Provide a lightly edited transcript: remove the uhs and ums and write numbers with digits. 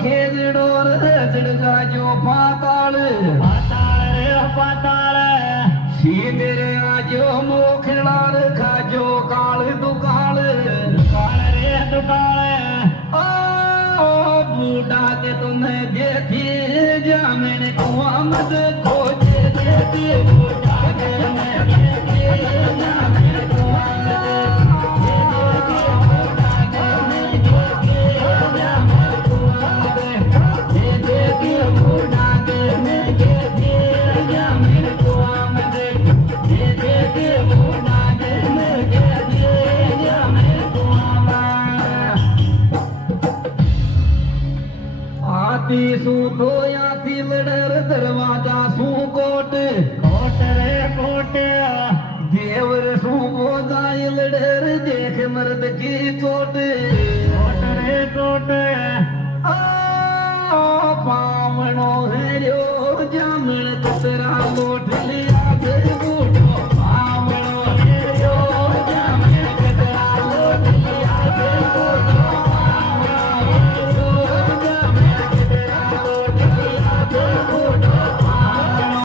खेजडोर जडगा जो पाताळ पाताळ शिंदरे आजो मोखणार खाजो काळ दुकाळ काळ रे दुकाळ ओ बूढ़ा के तुम्हें देखी जामिन कुआमद खोजे देखी बूढ़ा के तुम्हें देखी जामिन कुआमद आती सूतो याती लडर दरवाजा सू कोट कोट रे कोट देवर सू बोजाई लडर देख मर्द की चोट कोट रे कोट